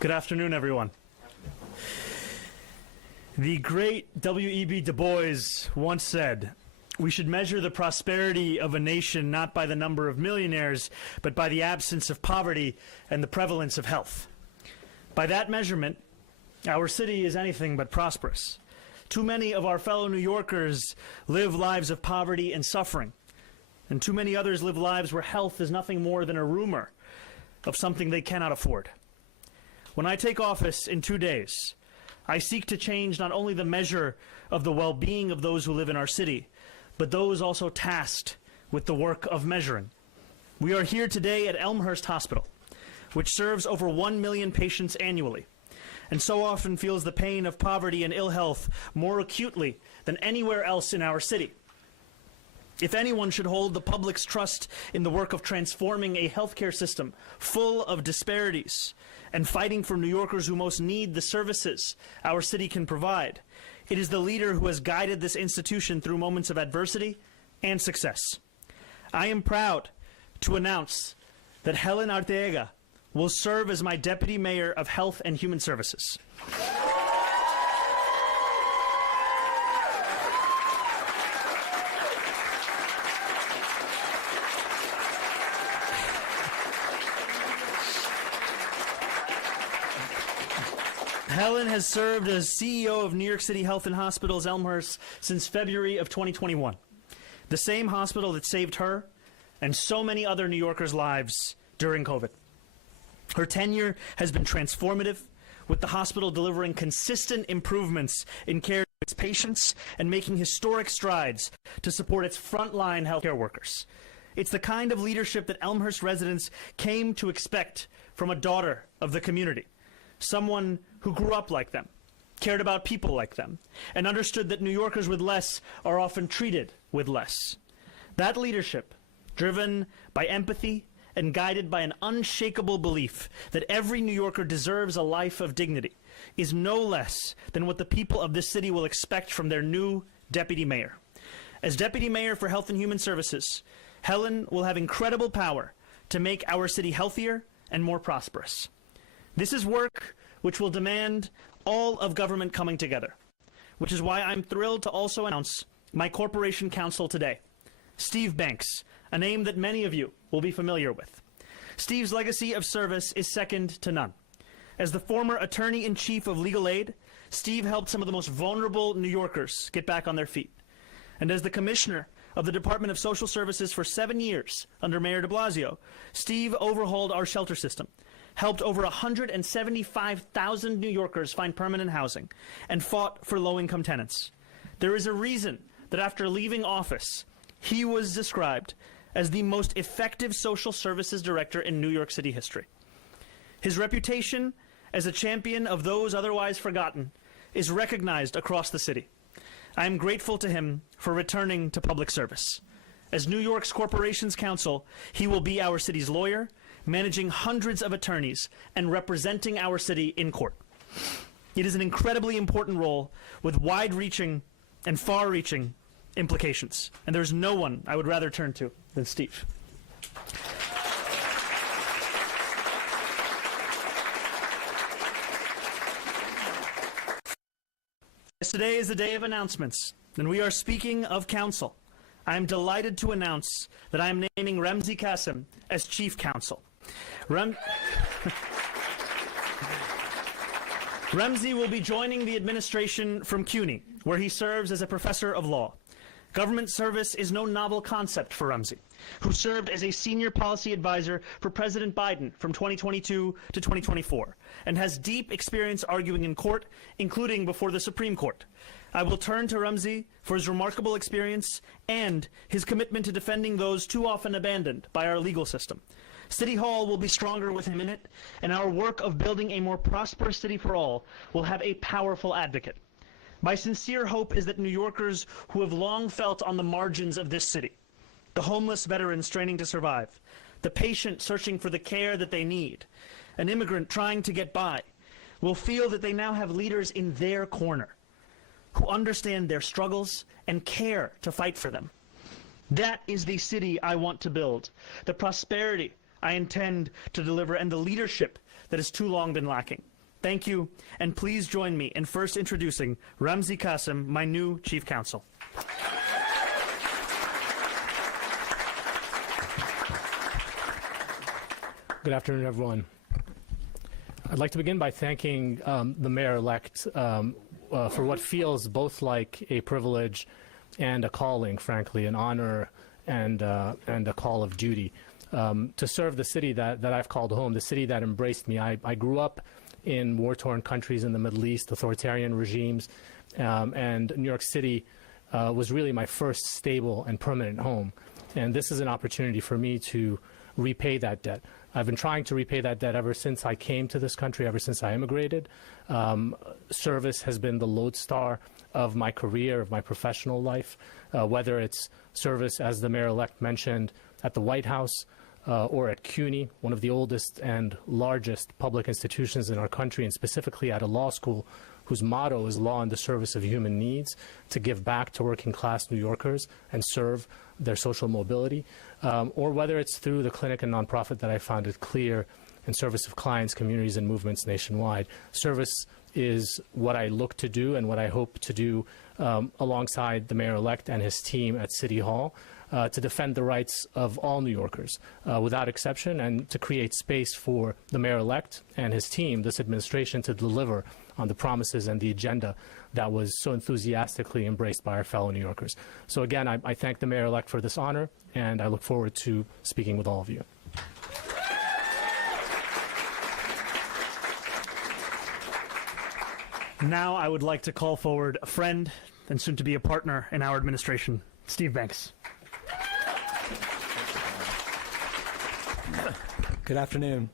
Good afternoon, everyone. The great W.E.B. Du Bois once said, "We should measure the prosperity of a nation not by the number of millionaires, but by the absence of poverty and the prevalence of health." By that measurement, our city is anything but prosperous. Too many of our fellow New Yorkers live lives of poverty and suffering, and too many others live lives where health is nothing more than a rumor of something they cannot afford. When I take office in 2 days, I seek to change not only the measure of the well-being of those who live in our city, but those also tasked with the work of measuring. We are here today at Elmhurst Hospital, which serves over 1 million patients annually, and so often feels the pain of poverty and ill health more acutely than anywhere else in our city. If anyone should hold the public's trust in the work of transforming a healthcare system full of disparities and fighting for New Yorkers who most need the services our city can provide, it is the leader who has guided this institution through moments of adversity and success. I am proud to announce that Helen Arteaga will serve as my Deputy Mayor of Health and Human Services. Helen has served as CEO of New York City Health and Hospitals Elmhurst since February of 2021, the same hospital that saved her and so many other New Yorkers' lives during COVID. Her tenure has been transformative, with the hospital delivering consistent improvements in care to its patients and making historic strides to support its frontline healthcare workers. It's the kind of leadership that Elmhurst residents came to expect from a daughter of the community, someone who grew up like them, cared about people like them, and understood that New Yorkers with less are often treated with less. That leadership, driven by empathy and guided by an unshakable belief that every New Yorker deserves a life of dignity, is no less than what the people of this city will expect from their new deputy mayor. As Deputy Mayor for Health and Human Services, Helen will have incredible power to make our city healthier and more prosperous. This is work which will demand all of government coming together, which is why I'm thrilled to also announce my corporation counsel today, Steve Banks, a name that many of you will be familiar with. Steve's legacy of service is second to none. As the former Attorney-in-Chief of Legal Aid, Steve helped some of the most vulnerable New Yorkers get back on their feet. And as the Commissioner of the Department of Social Services for 7 years under Mayor de Blasio, Steve overhauled our shelter system, helped over 175,000 New Yorkers find permanent housing, and fought for low-income tenants. There is a reason that after leaving office, he was described as the most effective social services director in New York City history. His reputation as a champion of those otherwise forgotten is recognized across the city. I am grateful to him for returning to public service. As New York's Corporations Counsel, he will be our city's lawyer, managing hundreds of attorneys and representing our city in court. It is an incredibly important role with wide-reaching and far-reaching implications, and there's no one I would rather turn to than Steve. Today is the day of announcements, and we are speaking of counsel. I am delighted to announce that I am naming Ramzi Qasim as Chief Counsel. Ramzi will be joining the administration from CUNY, where he serves as a professor of law. Government service is no novel concept for Ramzi, who served as a senior policy advisor for President Biden from 2022 to 2024, and has deep experience arguing in court, including before the Supreme Court. I will turn to Ramzi for his remarkable experience and his commitment to defending those too often abandoned by our legal system. City Hall will be stronger with him in it, and our work of building a more prosperous city for all will have a powerful advocate. My sincere hope is that New Yorkers who have long felt on the margins of this city, the homeless veteran straining to survive, the patient searching for the care that they need, an immigrant trying to get by, will feel that they now have leaders in their corner who understand their struggles and care to fight for them. That is the city I want to build, the prosperity I intend to deliver, and the leadership that has too long been lacking. Thank you, and please join me in first introducing Ramzi Qasim, my new Chief Counsel. Good afternoon, everyone. I'd like to begin by thanking the mayor-elect for what feels both like a privilege and a calling, frankly, an honor and a call of duty to serve the city that I've called home, the city that embraced me. I grew up in war-torn countries in the Middle East, authoritarian regimes, and New York City was really my first stable and permanent home. And this is an opportunity for me to repay that debt. I've been trying to repay that debt ever since I came to this country, ever since I immigrated. Service has been the lodestar of my career, of my professional life, whether it's service, as the mayor-elect mentioned, at the White House or at CUNY, one of the oldest and largest public institutions in our country, and specifically at a law school whose motto is law in the service of human needs, to give back to working-class New Yorkers and serve their social mobility, or whether it's through the clinic and nonprofit that I founded, CLEAR, in service of clients, communities, and movements nationwide. Service is what I look to do and what I hope to do alongside the mayor-elect and his team at City Hall to defend the rights of all New Yorkers without exception, and to create space for the mayor-elect and his team, this administration, to deliver on the promises and the agenda that was so enthusiastically embraced by our fellow New Yorkers. So again, I thank the mayor-elect for this honor, and I look forward to speaking with all of you. Now I would like to call forward a friend and soon to be a partner in our administration, Steve Banks. Good afternoon.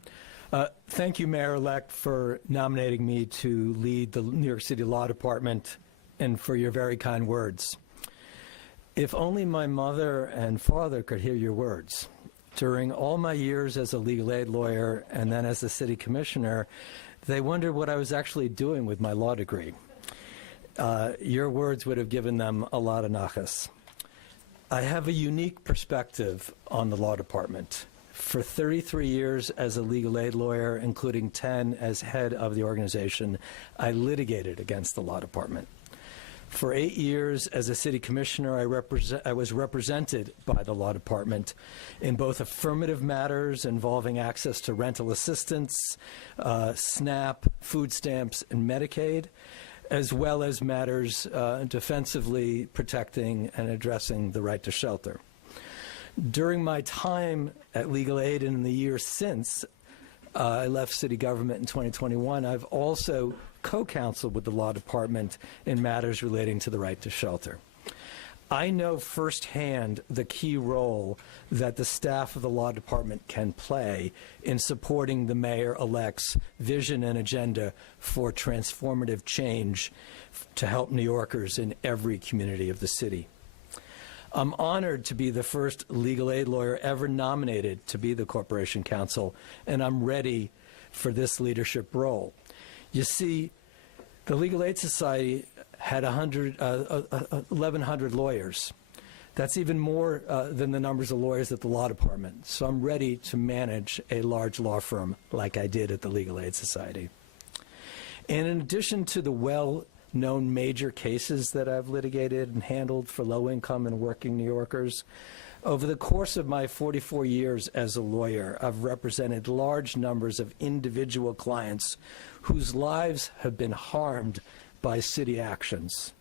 Thank you, Mayor-elect, for nominating me to lead the New York City Law Department and for your very kind words. If only my mother and father could hear your words. During all my years as a legal aid lawyer and then as a city commissioner, they wondered what I was actually doing with my law degree. Your words would have given them a lot of nachas. I have a unique perspective on the law department. For 33 years as a legal aid lawyer, including 10 as head of the organization, I litigated against the law department. For 8 years as a city commissioner, I was represented by the law department in both affirmative matters involving access to rental assistance, SNAP, food stamps, and Medicaid, as well as matters defensively protecting and addressing the right to shelter. During my time at Legal Aid and in the years since I left city government in 2021, I've also co-counseled with the law department in matters relating to the right to shelter. I know firsthand the key role that the staff of the law department can play in supporting the mayor-elect's vision and agenda for transformative change to help New Yorkers in every community of the city. I'm honored to be the first legal aid lawyer ever nominated to be the Corporation Counsel, and I'm ready for this leadership role. You see, the Legal Aid Society had 1,100 lawyers. That's even more than the numbers of lawyers at the law department. So I'm ready to manage a large law firm like I did at the Legal Aid Society. And in addition to the well-known major cases that I've litigated and handled for low-income and working New Yorkers, over the course of my 44 years as a lawyer, I've represented large numbers of individual clients whose lives have been harmed by city actions.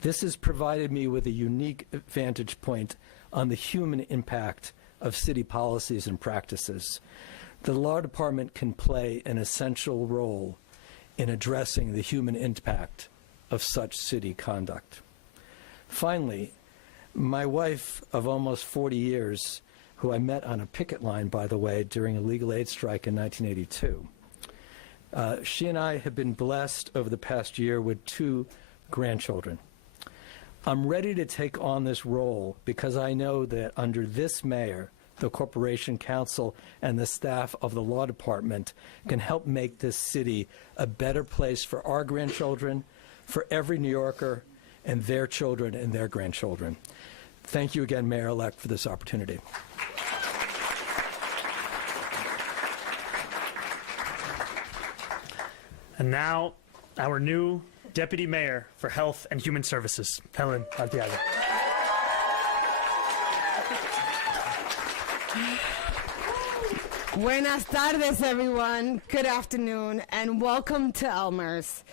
This has provided me with a unique vantage point on the human impact of city policies and practices. The law department can play an essential role in addressing the human impact of such city conduct. Finally, my wife of almost 40 years, who I met on a picket line, by the way, during a legal aid strike in 1982, she and I have been blessed over the past year with 2 grandchildren. I'm ready to take on this role because I know that under this mayor, the Corporation Counsel and the staff of the law department can help make this city a better place for our grandchildren, for every New Yorker, and their children and their grandchildren. Thank you again, Mayor-elect, for this opportunity. And now, our new Deputy Mayor for Health and Human Services, Helen Santiago. Buenas tardes, everyone. Good afternoon, and welcome to Elmer's.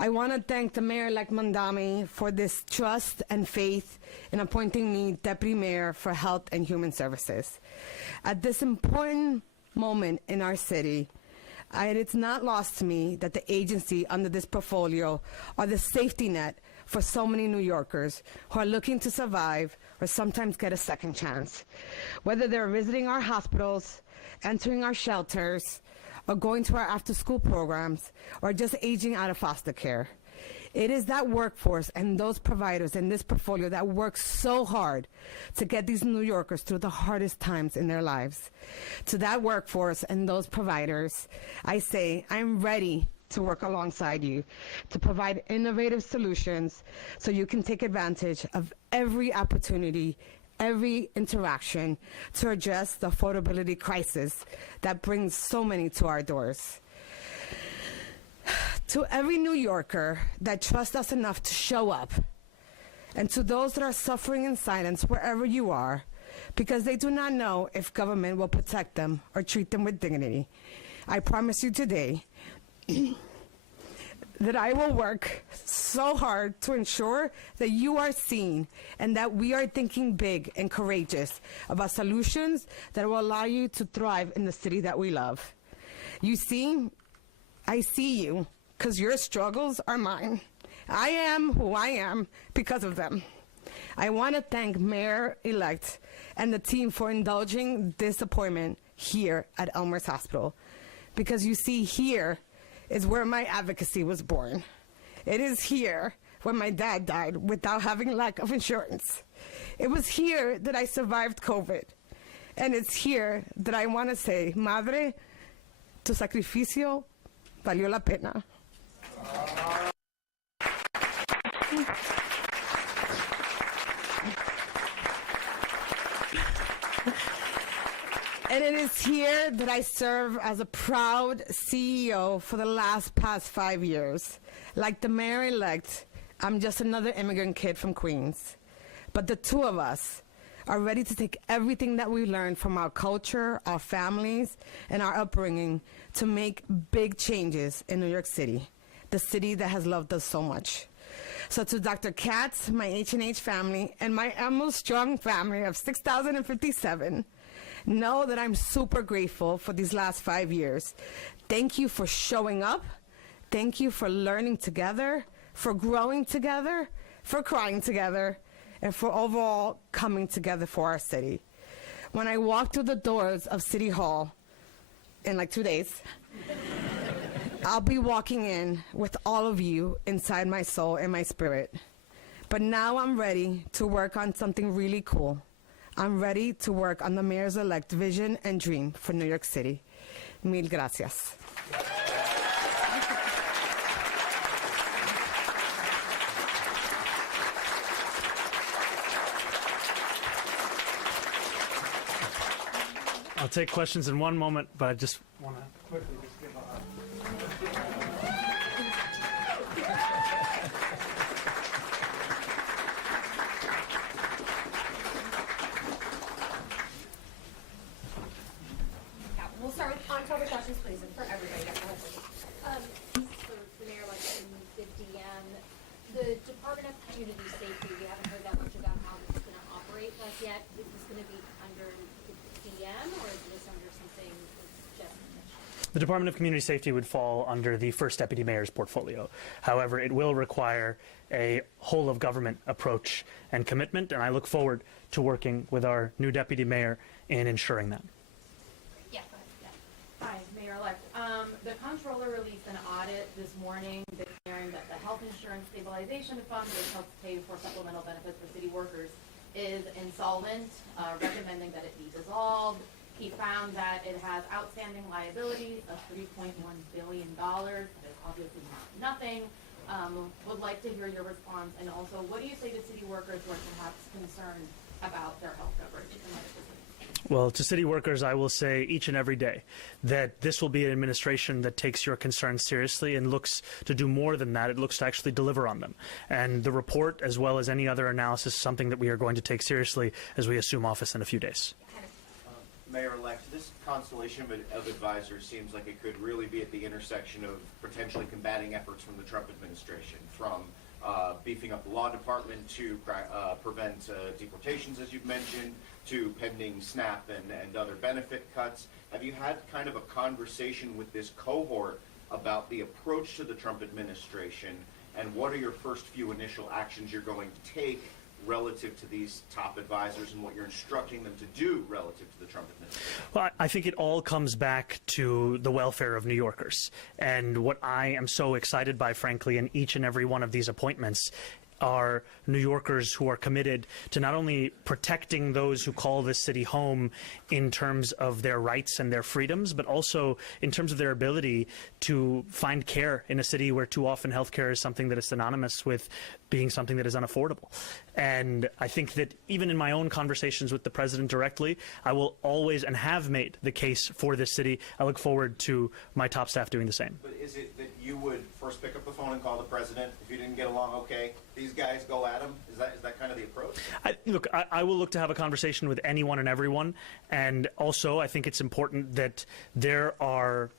I want to thank the Mayor-elect Mamdani for this trust and faith in appointing me Deputy Mayor for Health and Human Services. At this important moment in our city, it's not lost to me that the agency under this portfolio are the safety net for so many New Yorkers who are looking to survive or sometimes get a second chance. Whether they're visiting our hospitals, entering our shelters, or going to our after-school programs, or just aging out of foster care. It is that workforce and those providers in this portfolio that work so hard to get these New Yorkers through the hardest times in their lives. To that workforce and those providers, I say, I'm ready to work alongside you to provide innovative solutions so you can take advantage of every opportunity, every interaction to address the affordability crisis that brings so many to our doors. To every New Yorker that trusts us enough to show up, and to those that are suffering in silence wherever you are, because they do not know if government will protect them or treat them with dignity, I promise you today that I will work so hard to ensure that you are seen and that we are thinking big and courageous about solutions that will allow you to thrive in the city that we love. You see, I see you because your struggles are mine. I am who I am because of them. I want to thank Mayor-elect and the team for indulging this appointment here at Elmer's Hospital, because you see, here is where my advocacy was born. It is here when my dad died without having lack of insurance. It was here that I survived COVID. And it's here that I want to say, Madre, tu sacrificio valió la pena. And it is here that I serve as a proud CEO for the past 5 years. Like the mayor-elect, I'm just another immigrant kid from Queens. But the two of us are ready to take everything that we learned from our culture, our families, and our upbringing to make big changes in New York City, the city that has loved us so much. So to Dr. Katz, my H&H family, and my Emil Strong family of 6,057, know that I'm super grateful for these last 5 years. Thank you for showing up. Thank you for learning together, for growing together, for crying together, and for overall coming together for our city. When I walk through the doors of City Hall in like 2 days, I'll be walking in with all of you inside my soul and my spirit. But now I'm ready to work on something really cool. I'm ready to work on the mayor's-elect vision and dream for New York City. Mil gracias. I'll take questions in one moment, but I just want to quickly just give a... We'll start with on-topic questions, please, and for everybody. For the mayor-elect and the DM, the Department of Community Safety, we haven't heard that much about how this is going to operate just yet. Is this going to be under the DM, or is this under something just The Department of Community Safety would fall under the first deputy mayor's portfolio. However, it will require a whole-of-government approach and commitment, and I look forward to working with our new deputy mayor in ensuring that. Yeah, go ahead. Yeah. Hi, Mayor-elect. The comptroller released an audit this morning declaring that the Health Insurance Stabilization Fund, which helps pay for supplemental benefits for city workers, is insolvent, recommending that it be dissolved. He found that it has outstanding liabilities of $3.1 billion. That is obviously not nothing. Would like to hear your response. And also, what do you say to city workers who are perhaps concerned about their health coverage in light of this? Well, to city workers, I will say each and every day that this will be an administration that takes your concerns seriously and looks to do more than that. It looks to actually deliver on them. And the report, as well as any other analysis, is something that we are going to take seriously as we assume office in a few days. Mayor-elect, this constellation of advisors seems like it could really be at the intersection of potentially combating efforts from the Trump administration, from beefing up the law department to prevent deportations, as you've mentioned, to pending SNAP and other benefit cuts. Have you had kind of a conversation with this cohort about the approach to the Trump administration, and what are your first few initial actions you're going to take relative to these top advisors and what you're instructing them to do relative to the Trump administration? Well, I think it all comes back to the welfare of New Yorkers. And what I am so excited by, frankly, in each and every one of these appointments are New Yorkers who are committed to not only protecting those who call this city home in terms of their rights and their freedoms, but also in terms of their ability to find care in a city where too often healthcare is something that is synonymous with being something that is unaffordable. And I think that even in my own conversations with the president directly, I will always and have made the case for this city. I look forward to my top staff doing the same. But is it that you would first pick up the phone and call the president if you didn't get along okay? These guys go at him? Is that kind of the approach? I will look to have a conversation with anyone and everyone. And also, I think it's important that there are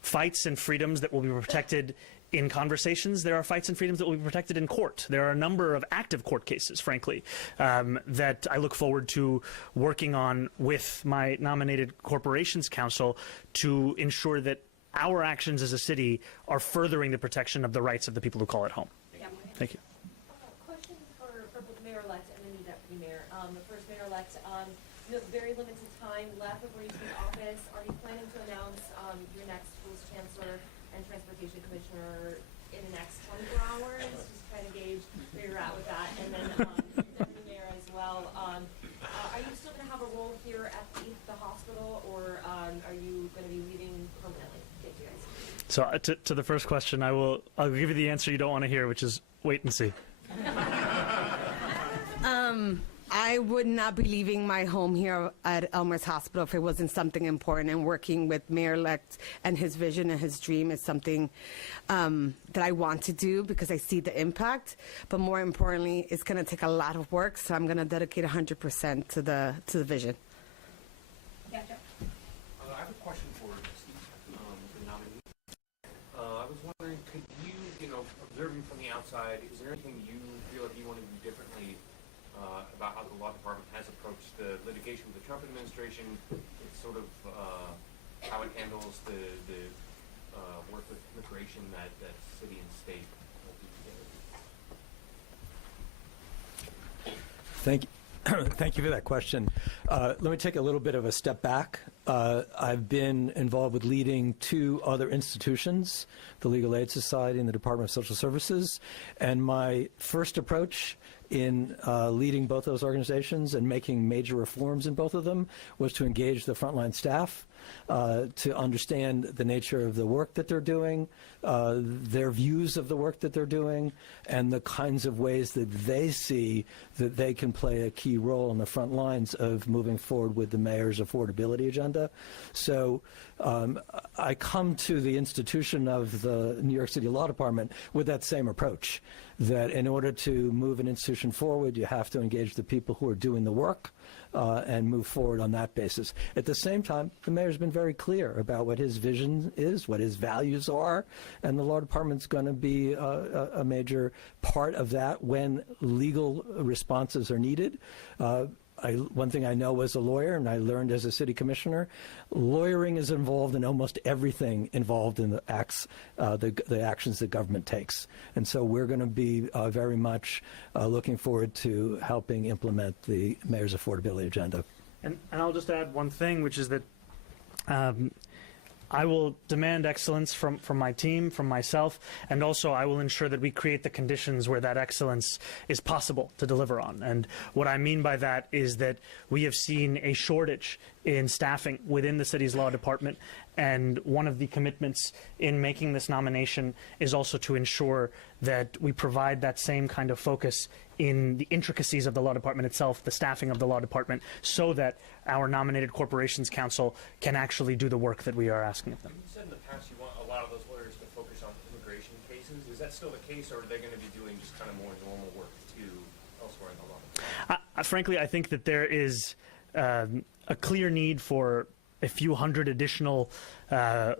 fights and freedoms that will be protected in conversations. There are fights and freedoms that will be protected in court. There are a number of active court cases, frankly, that I look forward to working on with my nominated corporations counsel to ensure that our actions as a city are furthering the protection of the rights of the people who call it home. Thank you. Question for both mayor-elect and the new deputy mayor. The first mayor-elect, you have very limited time left before you take office. Are you planning to announce your next schools chancellor and transportation commissioner in the next 24 hours? Just trying to gauge where you're at with that. And then deputy mayor as well. Are you still going to have a role here at the hospital, or are you going to be leaving permanently? Thank you guys. So to the first question, I'll give you the answer you don't want to hear, which is wait and see. I would not be leaving my home here at Elmhurst Hospital if it wasn't something important, and working with Mayor-elect and his vision and his dream is something that I want to do because I see the impact. But more importantly, it's going to take a lot of work, so I'm going to dedicate 100% to the vision. Yeah, Joe. I have a question for Steve, the nominee. I was wondering, could you, observing from the outside, is there anything you feel like you want to do differently about how the law department has approached the litigation with the Trump administration? It's sort of how it handles the work with immigration that city and state do together. Thank you. Thank you for that question. Let me take a little bit of a step back. I've been involved with leading two other institutions, the Legal Aid Society and the Department of Social Services, and my first approach in leading both those organizations and making major reforms in both of them was to engage the frontline staff, to understand the nature of the work that they're doing, their views of the work that they're doing, and the kinds of ways that they see that they can play a key role on the front lines of moving forward with the mayor's affordability agenda. So I come to the institution of the New York City Law Department with that same approach, that in order to move an institution forward, you have to engage the people who are doing the work and move forward on that basis. At the same time, the mayor's been very clear about what his vision is, what his values are, and the law department's going to be a major part of that when legal responses are needed. One thing I know as a lawyer, and I learned as a city commissioner, lawyering is involved in almost everything involved in the acts, the actions that government takes. And so we're going to be very much looking forward to helping implement the mayor's affordability agenda. And I'll just add one thing, which is that I will demand excellence from my team, from myself, and also I will ensure that we create the conditions where that excellence is possible to deliver on. And what I mean by that is that we have seen a shortage in staffing within the city's law department. And one of the commitments in making this nomination is also to ensure that we provide that same kind of focus in the intricacies of the law department itself, the staffing of the law department, so that our nominated corporations counsel can actually do the work that we are asking of them. You said in the past you want a lot of those lawyers to focus on immigration cases. Is that still the case, or are they going to be doing just kind of more normal work too elsewhere in the law? Frankly, I think that there is a clear need for a few hundred additional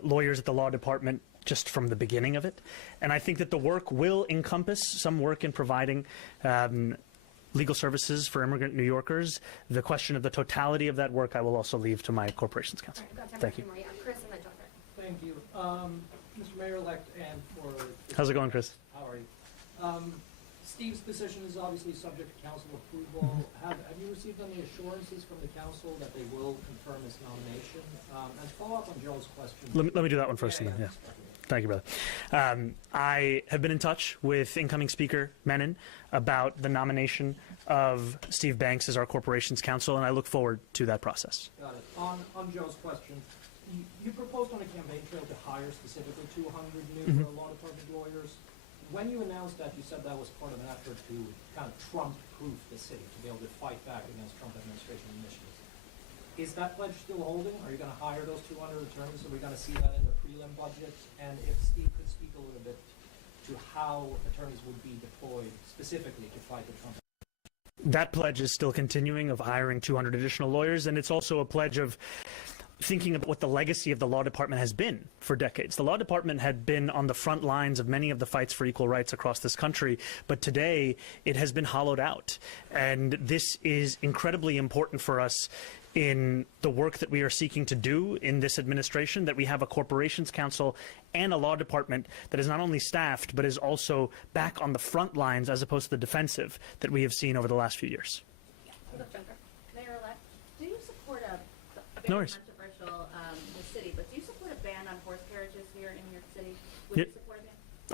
lawyers at the law department just from the beginning of it. And I think that the work will encompass some work in providing legal services for immigrant New Yorkers. The question of the totality of that work I will also leave to my corporations counsel. All right, Thank you. More. Yeah, Chris and then Jonathan. Thank you. Mr. Mayor-elect, and for... How's it going, Chris? How are you? Steve's position is obviously subject to council approval. Have you received any assurances from the council that they will confirm his nomination? And follow up on Joe's question. Let me do that one first. Yeah. Thank you, brother. I have been in touch with incoming Speaker Menon about the nomination of Steve Banks as our corporations counsel, and I look forward to that process. Got it. On Joe's question, you proposed on a campaign trail to hire specifically 200 new law department lawyers. When you announced that, you said that was part of an effort to kind of Trump-proof the city, to be able to fight back against Trump administration initiatives. Is that pledge still holding? Are you going to hire those 200 attorneys? Are we going to see that in the prelim budget? And if Steve could speak a little bit to how attorneys would be deployed specifically to fight the Trump. That pledge is still continuing, of hiring 200 additional lawyers, and it's also a pledge of thinking about what the legacy of the law department has been for decades. The law department had been on the front lines of many of the fights for equal rights across this country, but today it has been hollowed out. And this is incredibly important for us in the work that we are seeking to do in this administration, that we have a corporations counsel and a law department that is not only staffed, but is also back on the front lines as opposed to the defensive that we have seen over the last few years. Mayor-elect, do you support a No worries. controversial in the city, but do you support a ban on horse carriages here in New York City? Would Yeah. you support a ban?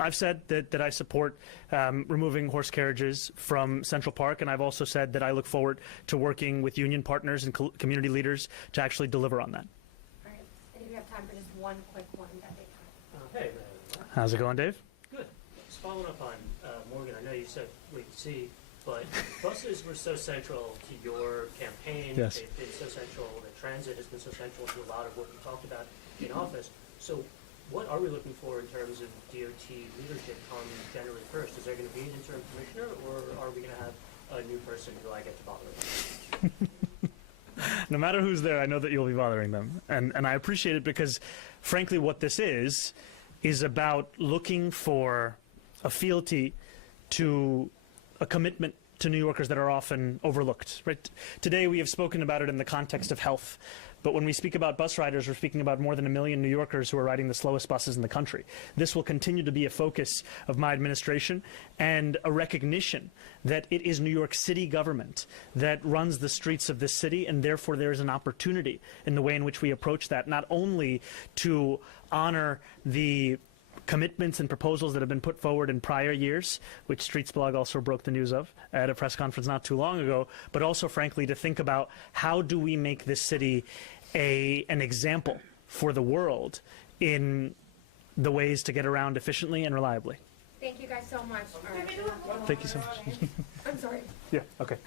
I've said that I support removing horse carriages from Central Park, and I've also said that I look forward to working with union partners and community leaders to actually deliver on that. All right, I think we have time for just one quick one at a time. Hey, man. How's it going, Dave? Good. Just following up on Morgan, I know you said wait to see, but buses were so central to your campaign. Yes. They've been so central. The transit has been so central to a lot of what you talked about in office. So what are we looking for in terms of DOT leadership come January 1st? Is there going to be an interim commissioner, or are we going to have a new person who I get to bother with? No matter who's there, I know that you'll be bothering them. And I appreciate it because, frankly, what this is about looking for a fealty to a commitment to New Yorkers that are often overlooked. Right? Today we have spoken about it in the context of health, but when we speak about bus riders, we're speaking about more than 1 million New Yorkers who are riding the slowest buses in the country. This will continue to be a focus of my administration and a recognition that it is New York City government that runs the streets of this city, and therefore there is an opportunity in the way in which we approach that, not only to honor the commitments and proposals that have been put forward in prior years, which Streets Blog also broke the news of at a press conference not too long ago, but also, frankly, to think about how do we make this city an example for the world in the ways to get around efficiently and reliably. Thank you guys so much. All right. Thank you so much. I'm sorry. Yeah, okay.